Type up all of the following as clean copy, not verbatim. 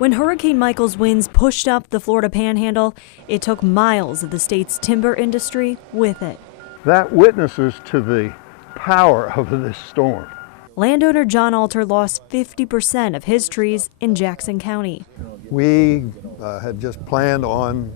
When Hurricane Michael's winds pushed up the Florida Panhandle, it took miles of the state's timber industry with it. That witnesses to the power of this storm. Landowner John Alter lost 50% of his trees in Jackson County. We had just planned on,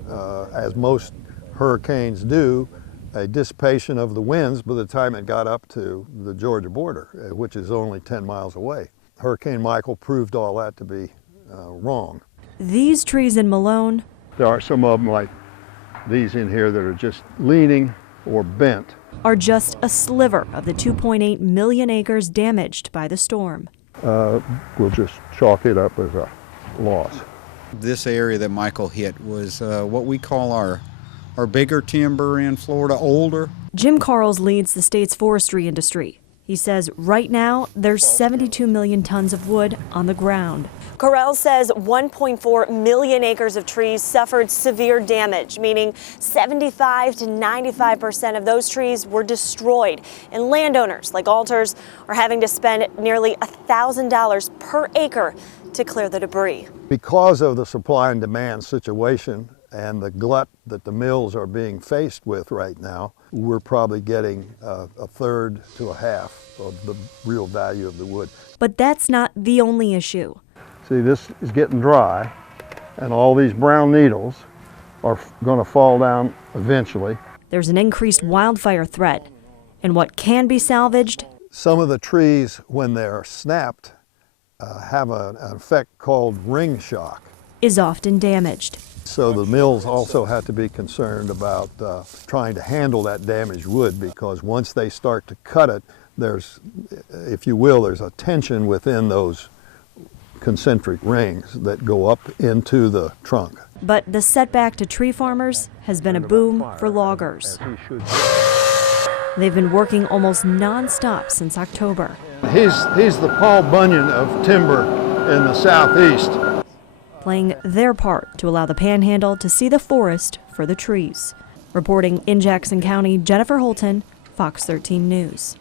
as most hurricanes do, a dissipation of the winds by the time it got up to the Georgia border, which is only 10 miles away. Hurricane Michael proved all that to be wrong. These trees in Malone, there are some of them like these in here that are just leaning or bent, are just a sliver of the 2.8 million acres damaged by the storm. We'll just chalk it up as a loss. This area that Michael hit was what we call our bigger timber in Florida, older. Jim Carls leads the state's forestry industry. He says right now there's 72 million tons of wood on the ground. Carell says 1.4 million acres of trees suffered severe damage, meaning 75 to 95% of those trees were destroyed. And landowners like Alters are having to spend nearly $1,000 per acre to clear the debris. Because of the supply and demand situation and the glut that the mills are being faced with right now, we're probably getting a third to a half of the real value of the wood. But that's not the only issue. See, this is getting dry, and all these brown needles are going to fall down eventually. There's an increased wildfire threat, and what can be salvaged? Some of the trees, when they're snapped, have an effect called ring shock. Is often damaged. So the mills also have to be concerned about trying to handle that damaged wood, because once they start to cut it, there's, if you will, there's a tension within those concentric rings that go up into the trunk. But the setback to tree farmers has been a boom for loggers. They've been working almost non-stop since October. He's the Paul Bunyan of timber in the southeast. Playing their part to allow the Panhandle to see the forest for the trees. Reporting in Jackson County, Jennifer Holton, Fox 13 News.